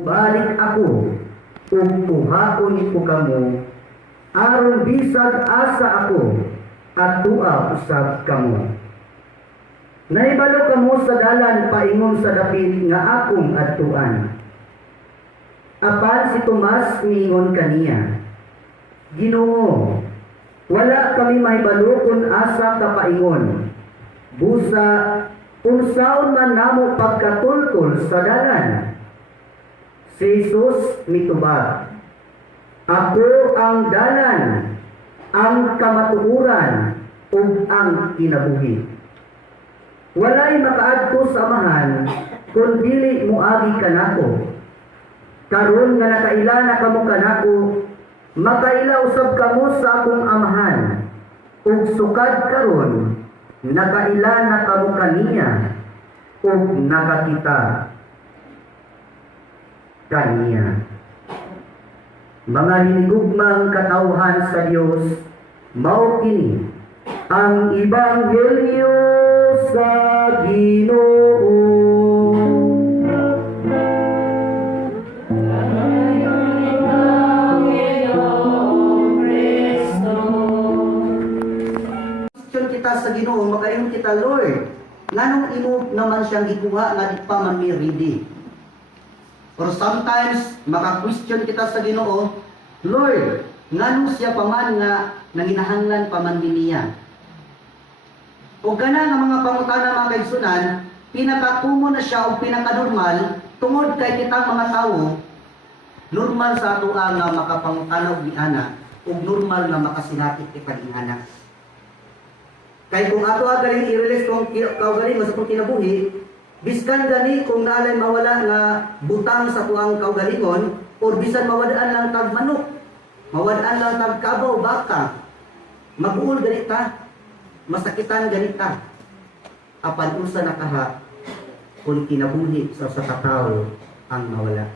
Balik ako, ug tuhaon ko kamo, aron bisag asa ako, at tua usab kamo. Nahibalo kamo sa dalan paingon sa dapit nga akong adtuan. Apan si Tomas miingon kaniya, Ginoo, wala kami mahibalo kung asa ka paingon. Busa, unsaon man namo pagkatultol sa dalan. Si Jesus mitubag, Ako ang dalan, ang kamatuoran, ug ang kinabuhi. Walay makaadto sa amahan, kung dili moagi kanako. Karon nga nakaila na kamo kanako, makaila usab kamo sa akong amahan. Ug sukad karon, nakaila na kamo kaniya, ug nakakita kaniya. Mga hinigugmang katawhan sa Dios, mao kini ang Ebanghelyo sa Ginoo. Question kita sa Ginoo, makayon kita, Lord, nganong imo naman siyang gikuha nga di pa man mi ready? Or sometimes, maka-question kita sa Ginoo, Lord, nganong siya pa man nga nanginahanglan pa man niya? O gana nga mga pangutana mga kaigsunan, pinaka-common na siya o pinaka-normal, tungod kay kitang mga tao, normal sa ato nga makapangutana og niana, o normal nga makasilatit ipadingana. Kay kung ato galing i-release kung kaugalingon sa itong kinabuhi, biskan gani kung naalay mawala nga butang sa tuang kaugalingon, or bisan mawadaan lang tag manok, mawadaan lang tag kabaw, baka, mabuol ganita, masakitan ganita, apan usa nakaha, kung kinabuhi sa katao ang mawala.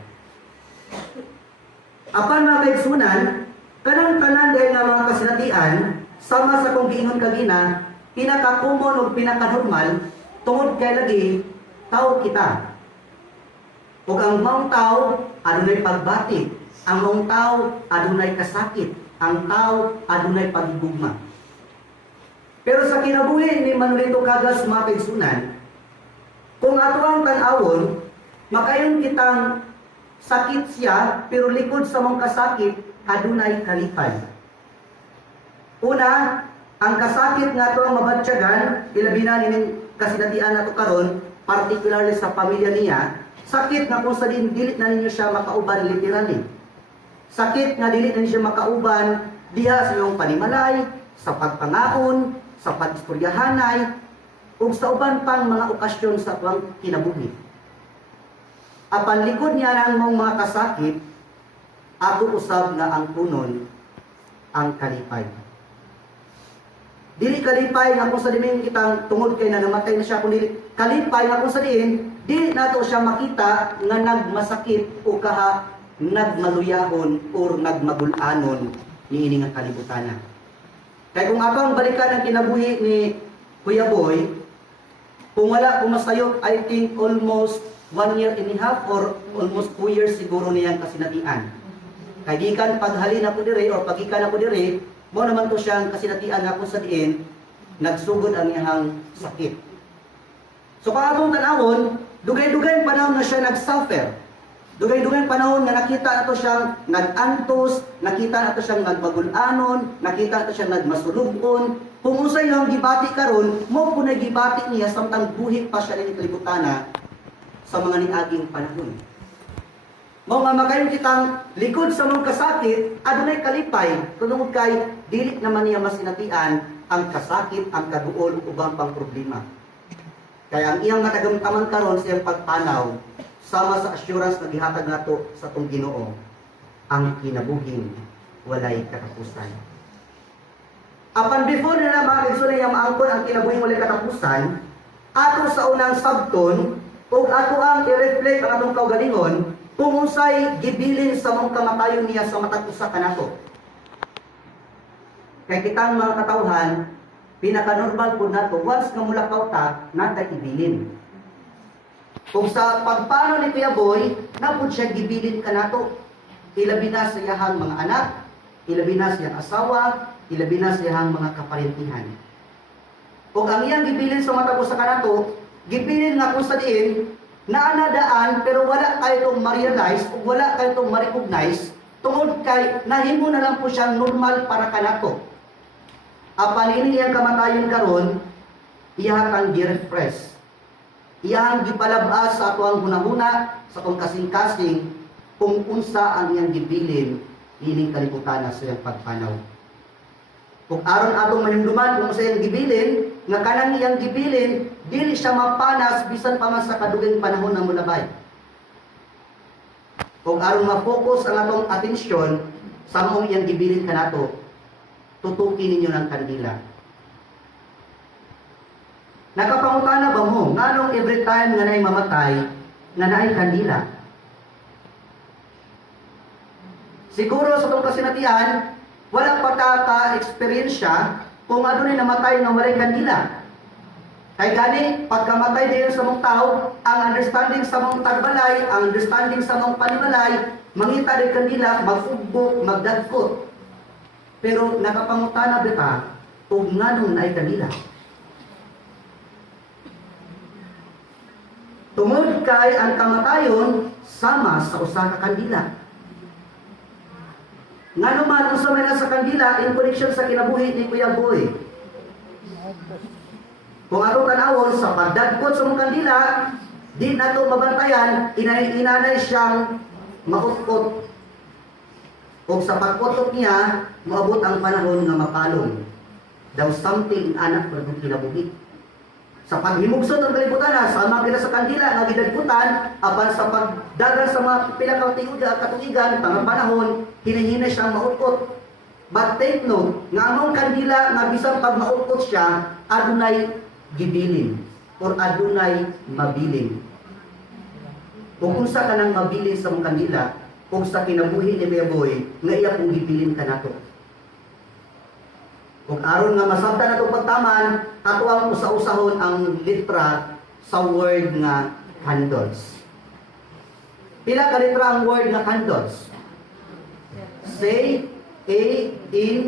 Apan mga kaigsunan, kanang tanan dahil nga mga kasinatian, sama sa kong giingon kagina, pinaka-common o pinaka-normal, tungod kay lagi, tao kita. Ug ang maong tao, adunay pagbati. Ang maong tao, adunay kasakit. Ang tao, adunay pagigugma. Pero sa kinabuhi ni Manolito Cagas mga kaigsunan, kung ato ang tanawon, makayon kitang sakit siya, pero likod sa mong kasakit, adunay kalipay. Una, ang kasakit nga ito ang mabadsyagan, ilabi na nining kasinatian na ito karon, particularly sa pamilya niya, sakit nga kung sa dilit na ninyo siya makauban literally. Sakit nga dilit na ninyo siya makauban diha sa iyong panimalay, sa pagpangaon, sa pag-istoryahanay, ug sa uban pang mga okasyon sa tuwang kinabuhi. Apan likod niya ng mga kasakit, ato usab nga ang punon, ang kalipay. Dili kalipay nga kung sa dimin kitang tungod kay namatay na siya, kung dili kalipay nga kung sa diin, dili nato siya makita nga nagmasakit o kaha nagmaluyahon o nagmagulanon ni ini nga kalibutana. Kaya kung akong balikan ang kinabuhi ni Kuya Boy, kung wala pumasayot, I think almost 1 year and a half or almost 2 years siguro niyang kasinatian. Kaya gikan paghalin ako dire o pagikan ako dire, mo naman to siyang kasinatian nga kung sa diin, nagsugod ang iyang sakit. So kung atong tanawon, dugay-dugay panahon na siya nag-suffer. Dugay-dugay panahon nga nakita nato siyang nag-antos, nakita nato siyang nagmagulanon, nakita nato siyang nagmasulubon. Kung usay yung gibati karon, mo po na gibati niya samtang buhi pa siya ng kalibutana sa mga niaging panahon. Mao nga makayon kitang likod sa mga kasakit, adunay kalipay, tungod kay dili naman niya masinatian ang kasakit, ang kaduol ug ubang pang problema. Kaya ang iyang matagamtaman karon sa iyang pagpanaw, sama sa assurance na gihatag nato sa tong Ginoo, ang kinabuhing walay katapusan. Apan before na mga kaigsunan yang maangkon ang kinabuhing walay katapusan, ato sa unang sabton ug ato ang i-reflect ang atong kaugalingon kung unsay gibilin sa mong kamatayon niya sa matag usa kanato. Kay kitang mga katawhan, pinaka-normal po nato once nga mulakaw ta, natay ibilin. Kung sa pagpano ni Kuya Boy, napod siya gibilin ka nato. Ilabi na sa iyahang mga anak, ilabi na sa iyang asawa, ilabi na sa iyahang mga kaparentihan. Kung ang iyang gibilin sa matapos sa kanato, gibilin nga kung sa diin, naanadaan pero wala kayo itong ma-realize o wala kayo itong ma-recognize tungod kay nahimo na lang po siyang normal para kanato. Apan ini iyang kamatayon karon, iyahang gi-refresh. Iyahang gipalabas sa ato ang hunahuna sa atong kasing-kasing kung unsa ang iyang gibilin ining kalibutan sa iyang pagpanaw. Kung aron atong manimduman kung sa iyang gibilin, nga kanang iyang gibilin, dili siya mapanas bisan pa man sa kaduging panahon na mulabay. Kung aron ma-focus ang atong atensyon sa mong iyang gibilin kanato, tutukin ninyo ng kandila. Nakapangutana ba mo, nganong every time nga na'y mamatay, nga na'y kandila? Siguro sa itong kasinatian, wala pa ka-experiensya kung ano ni namatay na walay kandila. Kay gani, pagkamatay din sa mong tao, ang understanding sa mong tagbalay, ang understanding sa mong panimalay, mangita din kandila, mag-ugbok, magdagkot. Pero nakapangutana bita, kung nganong na'y kandila. Tungod kay ang kamatayon sama sa usa ka kandila. Ngano man usa man sa kandila in connection sa kinabuhi ni Kuya Boy. Kung atong tanawon sa pagdagkot sa mong kandila, di nato mabantayan inanay siyang makutkot. O sa pagkutot niya, maabot ang panahon nga mapalong. Daw something anak for kinabuhi. Sa paghimugsot ng kalibutan, sama kita sa kandila nga gidagkutan, apan sa pagdagan sa mga pilang katuigan, panahon, hinahinay siyang mautkot. But take note, nga among kandila nga bisan pag mautkot siya, adunay gibilin or adunay mabilin. Kung unsa ka nang mabilin sa mong kandila, kung sa kinabuhi ni Kuya Boy, nga iya kung gibilin ka nato. Kung aron nga masabtan nato pagtaman, ato ang usa-usahon ang litra sa word nga candles. Pila ka litra ang word nga candles? Say A-N-D-L-E-S.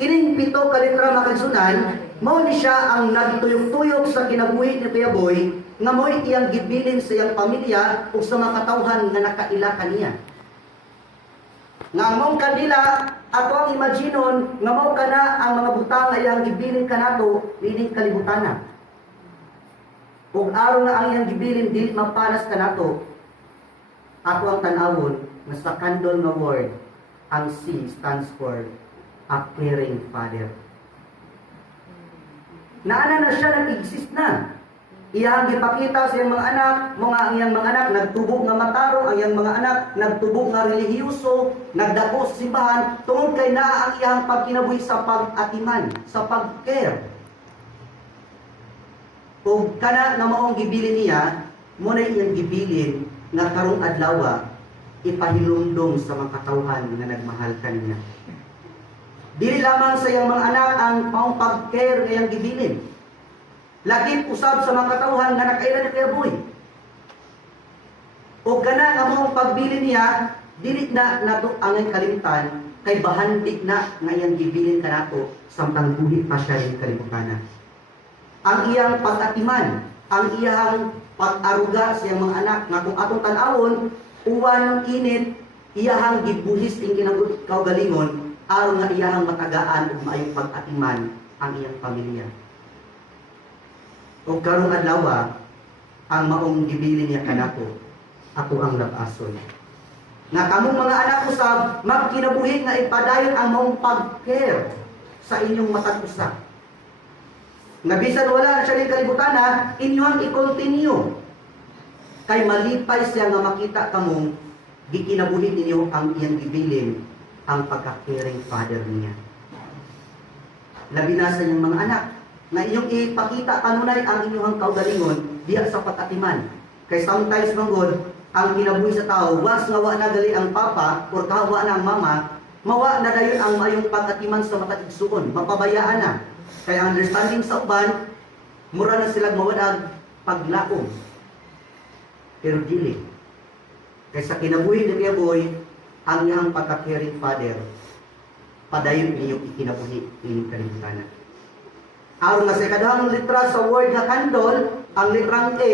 Kining pito ka litra makagsunan, mao ni siya ang nagtuyok-tuyok sa kinabuhi ni Kuya Boy, nga mo'y iyang gibilin sa iyang pamilya o sa mga katawhan nga nakaila kaniya. Nga mong kandila, ato ang imaginon, nga mao kana ang mga butang nga iyang gibilin kanato, lining kalibutana. Ug aron nga ang iyang gibilin dili mapalas kanato, ato ang tanawon nga sa candle nga word, ang C stands for a caring father. Naana na siya nag-exist na. Iyang gipakita sa iyang mga anak, ang iyang mga anak nagtubog nga mataro, ang iyang mga anak nagtubog nga relihiyoso, nagdako sa simbahan, tungod kay naa ang iyang pagkinabuhi sa pag-atiman, sa pag-care. Kung kana nga maong gibilin niya, mo na iyang gibilin nga karong adlaw ipahilumdom sa mga katawhan nga nagmahal kaniya. Dili lamang sa iyang mga anak ang maong pag-care nga iyang gibilin. Lagi usab sa mga katawhan nga nakaila ni Kuya Boy. O kana nga mong pagbilin niya, dili na nato angay kalimtan kay bahandik na nga iyang gibilin kanato samtang buhi pa siya rin kalibutan. Ang iyang pag-atiman, ang iyang pag-aruga sa iyang mga anak nga kung atong tan-awon, uwan init, iyahang gibuhis ing kinaugalingon aron nga iyahang matagaan ug maayong pag-atiman ang iyang pamilya. O karong adlaw ang maong gibilin niya kanato, ato ang labason. Nga kamong mga anak usab magkinabuhi nga ipadayon ang maong pag-care sa inyong matag usa. Nga bisan wala na siya ning kalibutan, inyong i-continue. Kay malipay siya nga makita kamong gikinabuhi ninyo ang iyang gibilin, ang pagka-caring father niya. Labi na sa inyong mga anak, na inyong ipakita kanunay ang inyong kaugalingon diya sa pag-atiman. Kay sometimes manggod, ang kinabuhi sa tao, was nga wa na gali ang papa or kawa na ang mama, mawa na dayon ang mayong pag-atiman sa matag-igsuon, mapabayaan na. Kaya ang understanding sa uban, mura na sila mawadag paglaom. Pero dili. Kaysa kinabuhi ni Kuya Boy, ang iyang pagka-caring father, padayon niyo ikinabuhi ining kalibutan. Aron nga sa ikaduhang litra sa word nga kandol, ang litrang A,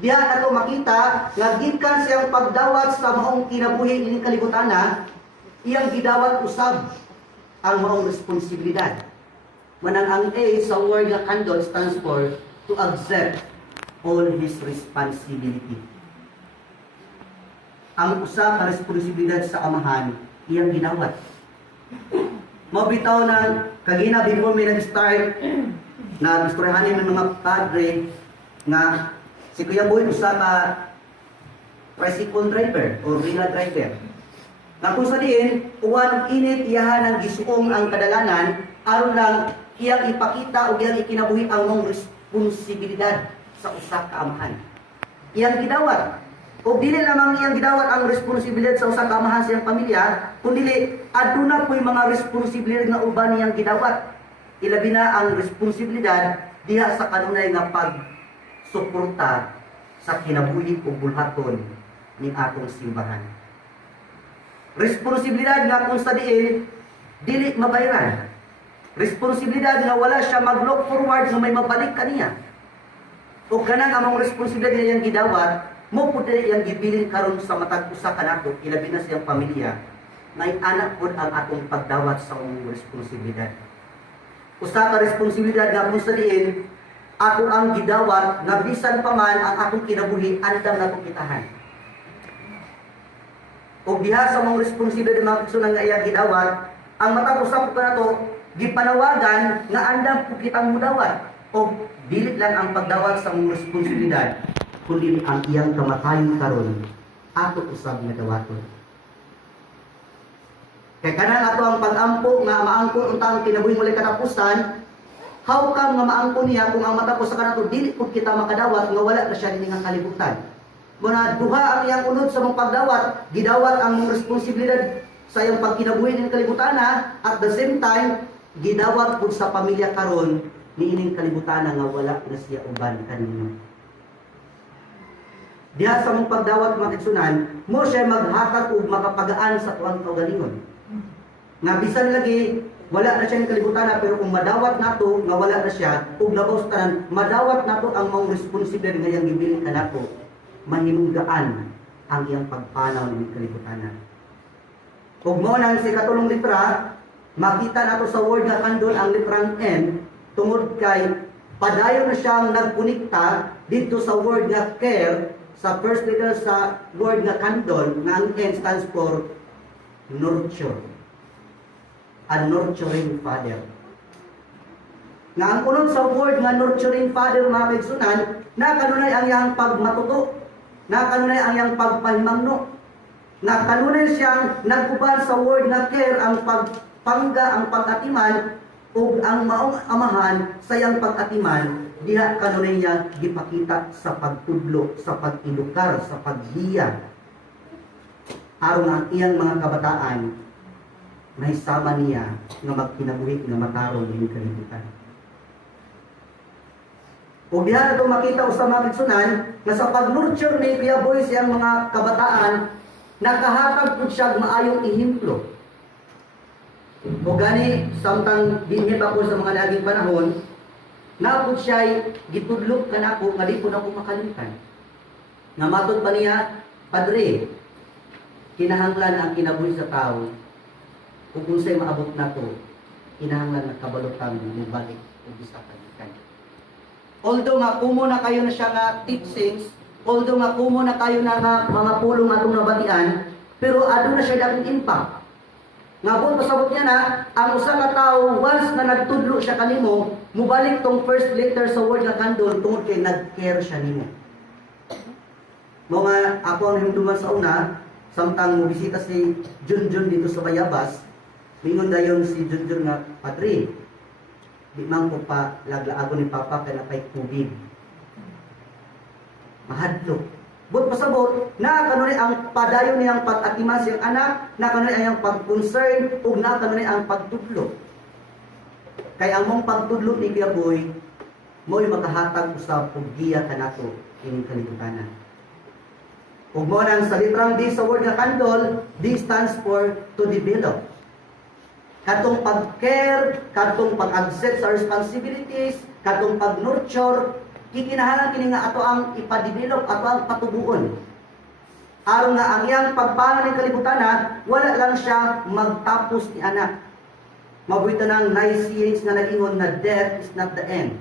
diha nato makita nga gikan siyang pagdawat sa maong kinabuhi ining kalibutan, iyang gidawat usab ang maong responsibilidad. Manang ang A sa word nga kandol stands for to accept all his responsibility. Ang usa ka responsibilidad sa amahan, iyang gidawat. Mabitaw na kagina before may nag-start na istoryahanin ng mga padre nga si Kuya Boy usa ka tricycle driver o rila driver. Na kung sa diin, uwan init iyahan ang gisuong ang kadalanan aron lang iyang ipakita o iyang ikinabuhi ang mong responsibilidad sa usa ka amahan. Iyang gidawat. O dili lamang iyang gidawat ang responsibilidad sa usa ka amahan sa iyang pamilya, kundi aduna po'y mga responsibilidad nga uban niyang gidawat. Ilabi na ang responsibilidad diha sa kanunay nga pagsuporta sa kinabuhi o bulhaton ni atong simbahan. Responsibilidad nga kung sa diin dili mabayaran. Responsibilidad nga wala siya mag-look forward nga may mabalik kaniya. O ganang among responsibilidad nga iyang gidawat, mo pud iyang gibilin karon sa matag usa kanako, ilabi na siyang pamilya, may anak pud ang atong pagdawat sa among responsibilidad. Usa ka responsibilidad nga kung sa diin ako ang gidawat nga bisan pa man ang akong kinabuhi andam na kitahan. O diha sa among responsibilidad mga kigsunan nga iyang gidawat, ang matag usa ko nato gipanawagan nga andam po kitang mudawat o dili lang ang pagdawat sa among responsibilidad kundi ang iyang kamatayon karon ato usab nga dawaton. Kay kanang ato ang pag-ampo nga maangkon unta ang kinabuhi walay katapusan, how come nga maangkon niya kung ang matapos sa kanato dili pud kita makadawat nga wala na siya dinhi nga kalibutan. Muna duha ang iyang unod sa mong pagdawat, gidawat ang mong responsibilidad sa iyang pagkinabuhi ning kalibutan, at the same time gidawat pud sa pamilya karon niining kalibutan nga wala na siya uban kanino. Diha sa mong pagdawat mga kigsunan, mo siya maghatag og makapagaan sa tuwang kaugalingon. Nga bisan lagi wala na siya ng kalibutan, pero kung madawat nato nga wala na siya ug labaw sa tanan, madawat nato ang mong responsibilidad nga iyang gibilin kanako, mahimunggaan ang iyang pagpanaw ng kalibutan. Ug mao nang si katulong litra, makita nato sa word nga kandol ang litrang N tungod kay padayon na siyang nagkunikta dito sa word nga care sa first letter sa word nga kandol nga ang N stands for nurture. A nurturing father. Nga ang unod sa word nga nurturing father mga kaigsunan, na kanunay ang iyang pagmatuto, na kanunay ang iyang pagpahimangno, na kanunay siyang nagubad sa word nga care ang pagpangga, ang pag-atiman, o ang maong amahan sa iyang pag-atiman, diha kanunay niya gipakita sa pagtudlo, sa pag-ilukar, sa paghiya. Aron ang iyang mga kabataan, nahisama niya nga magkinabuhi nga matarong ng kalibutan. O diha na ito makita sa mga kigsunan na sa pag-nurture ni Kuya Boy siyang mga kabataan, nakahatag po siya maayong ihemplo. O gani, samtang dinhip ako sa mga naging panahon, na po siya'y gitudlok ka na ako, nga di po na ako makalimutan. Nga matod pa niya, Padre, kinahanglan ang kinabuhi sa tao, kung unsay maabot na to, kinahanglan ang kabalotang mubalik o bisa kagikan. Although nga kumo na kayo na siya nga teachings, although nga kumo na kayo na nga mga pulong atong nabatian, pero adto na siya dakong impact. Nga po pasabot niya na, ang usa ka tawo once na nagtudlo siya kanimo, mubalik tong first letter sa word nga kandol tungod kay nag-care siya nimo. Mga ako ang himduman sa una, samtang mubisita si Junjun dito sa Bayabas, mingon dayon si Junjun nga, Padre, di man ko pa laglaago ni Papa kay napay tubig. Mahadlok. But pasabot, na kanunay ang padayon niyang pag-atiman siyang anak, na kanunay ang pag-concern, ug na kanunay ang pagtudlo. Kay ang mong pagtudlo ni Kuya Boy, mo'y makahatag usab og giya kanato ining kalibutan. Ug mo nang sa litrang D sa word nga candle, D stands for to develop. Katong pag-care, katong pag-accept sa responsibilities, katong pag-nurture, kikinahanglan kini nga ato ang ipa-develop, ato ang patubuon. Aron nga ang iyang pagpanaw ng kalibutan, wala lang siya magtapos ni anak. Mabuito ng Nicene nga nagingon na death is not the end,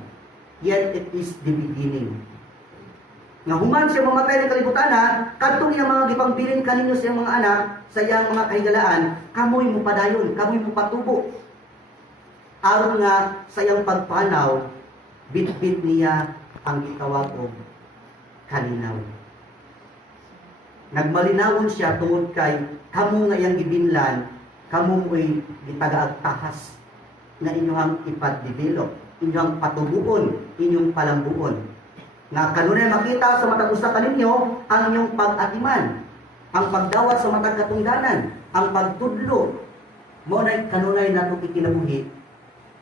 yet it is the beginning. Nga human siya mamatay ng kalibutan, kadtong iyang mga gipangbilin kaninyo sa iyang mga anak, sa iyang mga kahigalaan, kamoy mo padayon, kamoy mo patubo. Aron nga sa iyang pagpanaw, bit-bit niya ang gitawag og kalinaw. Nagmalinawon siya tungod kay kamo nga iyang gibinlan, kamo mo'y gitagaag tahas na inyong ipad-develop, inyong patubuon, inyong palambuon. Nga kanunay makita sa matag usa kaninyo ang inyong pag-atiman, ang pagdawat sa matag katungdanan, ang pagtudlo. Mo nay kanunay nato ikinabuhi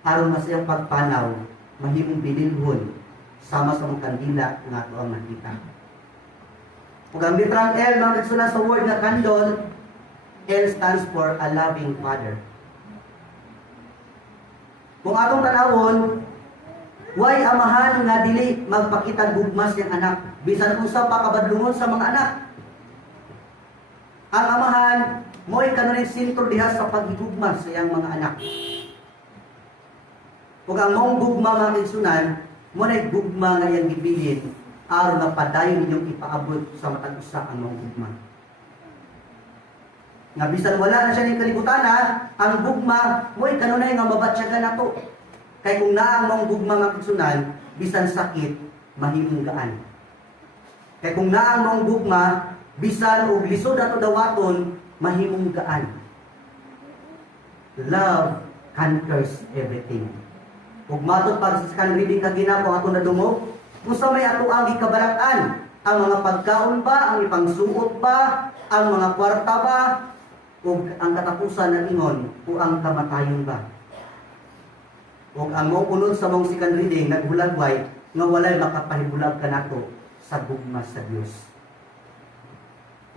aron nga sa iyang pagpanaw mahimong bililhon sama sa mga kandila nga ato ang nakita. Ug ang litrang L mga kaigsunan sa word nga candle, L stands for a loving father. Kung atong tanawon, way amahan nga dili magpakita gugmas yang anak, bisan unsa pa kabadlungon sa mga anak. Ang amahan mo'y kanunay sentro diha sa paghigugma sa iyang mga anak. Ug ang mong gugma mga kaigsunan, mo na gugma nga iyang gibilin aron nga padayon ninyong ipaabot sa matag usa ang mong gugma. Nga bisan wala na siya ning kalibutan, ang gugma mo'y kanunay nga mabatsyagan nato. Kay kung naa ang mong gugma nga kaigsunan, bisan sakit mahimong gaan. Kay kung naa ang mong gugma, bisan og lisod ato dawaton, mahimong gaan. Love conquers everything. Ug matud para sa kan reading kagina ko ato nadungog, kung sa may ato ang gikabalak-an, ang mga pagkaon ba, ang ipangsuot ba, ang mga kwarta ba, ug ang katapusan na ingon, o ang kamatayon ba. Ug ang mong unod sa mong second reading naghulagway nga walay makapahibulag kanato sa gugma sa Dios.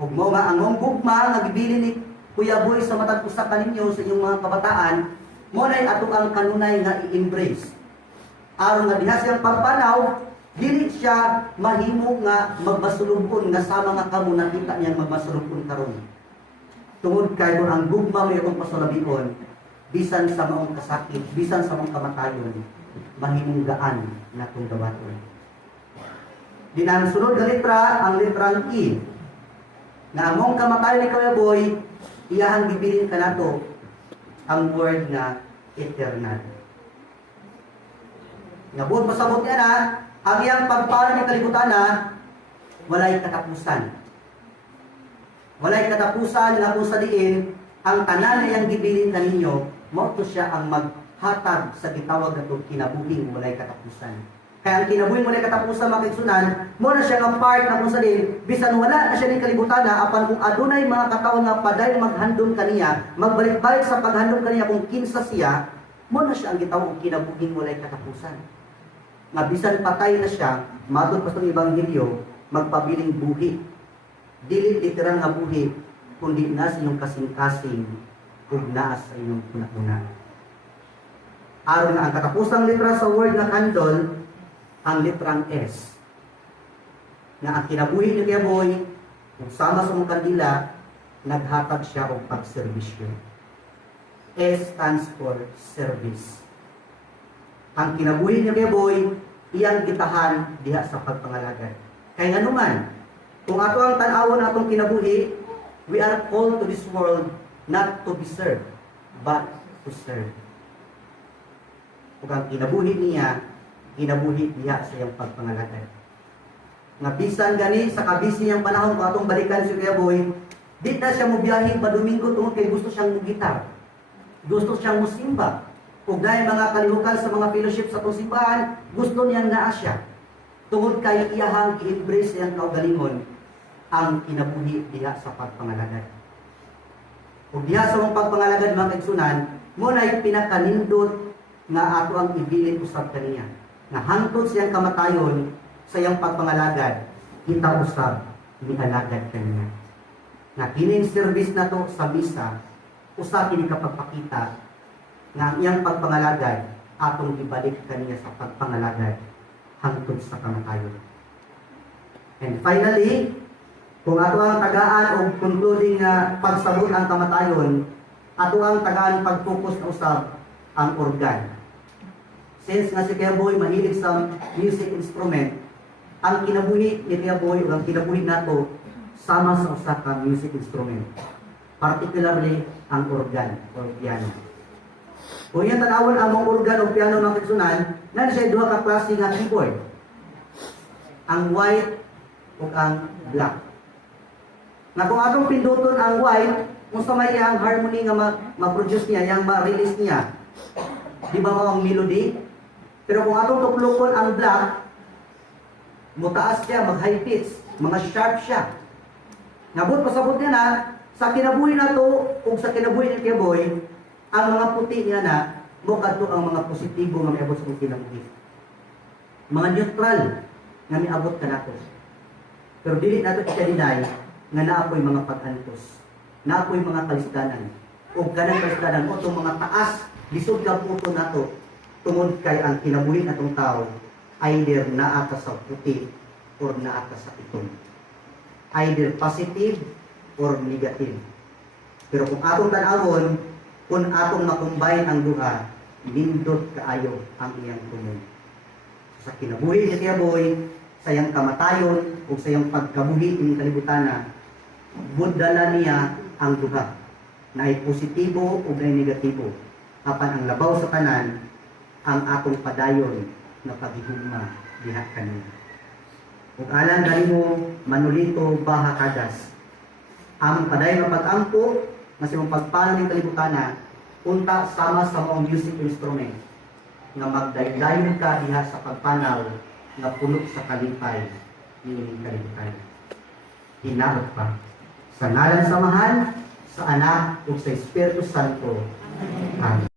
Ug mo nga ang mong gugma nga gibilin ni Kuya Boy sa matag usa kaninyo sa inyong mga kabataan, mo nay ato ang kanunay nga i-embrace. Aron nga diha siyang pagpanaw, dili siya mahimo nga magmasulubon nga sama nga kamo nakita niyang magmasulubon karon. Tungod kay ang gugma may atong pasulabion, bisan sa maong kasakit, bisan sa maong kamatayon, mahimong gaan natong dawaton. Dinang sunod nga letra, ang letrang E, na among kamatayon ni Kuya Boy, iyahang bibilin kanato ang word na eternal. Nga buod pasabot niya na, ang iyang pagpanaw ng kalibutan walay katapusan. Walay katapusan nga kung sa diin, ang tanan na iyang gibilin kaninyo, mo siya ang maghatag sa gitawag nato kinabuhing walay katapusan. Kaya ang kinabuhing walay katapusan mga kaigsunan, mo na siya ang part na kung sa diin, bisan wala na siya ng kalibutan apan kung adunay mga katawan nga paday maghandom kaniya, magbalik-balik sa paghandom kaniya kung kinsa siya, mo na siya ang gitawag kinabuhing walay katapusan. Nga bisan patay na siya, matud pa sa Ebanghelyo, magpabiling buhi. Dili literal nga buhi, kundi na sa inyong kasing-kasing ug naa sa inyong kuna-kuna. Aron nga ang katapusang litra sa word na candle, ang litrang S. Nga ang kinabuhi ni Kuya Boy, kung sama sa mong kandila, naghatag siya og pagserbisyo. S stands for service. Ang kinabuhi ni Kuya Boy, iyang gitahan diha sa pagpangalagad. Kaya nga naman, kung ato ang tan-awon atong kinabuhi, we are called to this world not to be served, but to serve. Kung ang kinabuhi niya, kinabuhi diha sa iyang pagpangalagad. Nga bisan gani sa kabisi niyang panahon kung atong balikan si Kuya Boy, di na siya mo biyahe pa Domingo tungkol kay gusto siyang mugitar. Gusto siyang musimba. Kung dahil mga kalihukan sa mga fellowship sa itong simbahan, gusto niyang naa siya. Tungod kay iyahang i-embrace niyang kaugalingon ang kinabuhi diha sa pagpangalagad. Kung diha sa mga pagpangalagad mga kaigsunan, mo na pinakanindot nga ato ang ibilin usab kaniya. nga hangtod siyang kamatayon sa iyang pagpangalagad, kita usab nialagad kaniya. Nga kining service na to sa misa, usab kini kapagpakita nga ang iyang pagpangalagad atong ibalik kaniya sa pagpangalagad hangtod sa kamatayon. And finally, kung ato ang tagaan o concluding nga pagsabot ang kamatayon, ato ang tagaan pag-focus na usab ang organ. Since nga si Kuya Boy mahilig sa music instrument, ang kinabuhi ni Kuya Boy o ang kinabuhi nato sama sa usa ka music instrument. Particularly ang organ o piano. Kung yan tanawon ang mga organ o piano ng kagsunan, na siya duha ka klase nga keyboard. Ang white o ang black. Na kung atong pinduton ang white, kung sa may ang harmony nga ma-produce niya, yang ma-release niya, di ba mo ang melody? Pero kung atong tuklukon ang black, mutaas siya, mag-high pitch, mga sharp siya. Nabot, pasabot niya na, sa kinabuhi na to, kung sa kinabuhi ni Kuya Boy, ang mga puti niya na, mukha to ang mga positibo nga may abot sa kinabuhi. Mga neutral nga may abot ka nato. Pero dili nato ika-deny nga naapoy mga pag-antos, naapoy mga kalisdanan, o kanang kalisdanan, o itong mga taas, lisod ka puto nato, tungod kay ang kinabuhi natong tao, either naata sa puti or naata sa itom. Either positive or negative. Pero kung atong tanawon, kung atong makumbine ang duha, nindot kaayo ang iyang tunog. Sa kinabuhi ni Kuya Boy, sa iyang kamatayon, o sa iyang pagkabuhi ng kalibutana, budala niya ang duha, na ay positibo o na ay negatibo. Apan ang labaw sa tanan, ang atong padayon na paghihugma diha kanina. Ug alang dali mo Manolito Baha Cadas, ang padayon nga pag-ampo nga sa pagpano ng kalibutana, unta sama sa mga music instrument nga magdaydayon ka diha sa pagpanaw nga puno sa kalipay niining kalibutan. Hinaot pa sa ngalan samahan sa Anak ug sa Espiritu Santo. Amen.